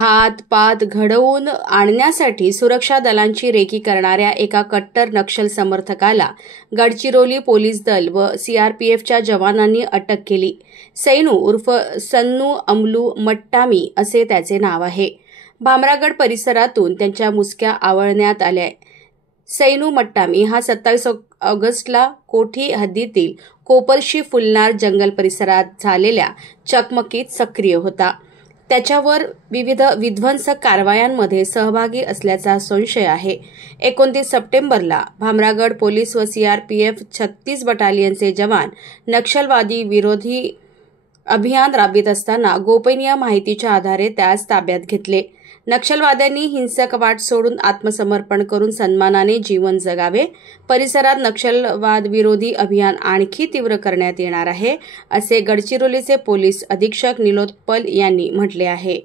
हातपात घडवून आणण्यासाठी सुरक्षा दलांची रेकी करणाऱ्या एका कट्टर नक्षल समर्थकाला गडचिरोली पोलीस दल व सीआरपीएफच्या जवानांनी अटक केली। सैनू उर्फ सन्नू अमलू मट्टामी असे त्याचे नाव आहे। भामरागड परिसरातून त्यांच्या मुसक्या आवळण्यात आल्या। सैनू मट्टामी हा 27 ऑगस्टला कोठी हद्दीतील कोपरशी फुलनार जंगल परिसरात झालेल्या चकमकीत सक्रिय होता। त्याच्यावर विविध विध्वंसक कारवायांमध्ये सहभागी असल्याचा संशय आहे। 29 सप्टेंबरला भामरागड पोलीस व सीआरपीएफ 36 बटालियनचे जवान नक्षलवादी विरोधी अभियान राबवित असताना गोपनीय माहितीच्या आधारे त्यास ताब्यात घेतले। नक्षलवाद्यांनी हिंसक वाट सोडून आत्मसमर्पण करून सन्मानाने जीवन जगावे। परिसरात नक्षलवाद विरोधी अभियान आणखी तीव्र करण्यात येणार आहे, असे गडचिरोलीचे पोलीस अधीक्षक निलोत्पल यांनी म्हटले आहे।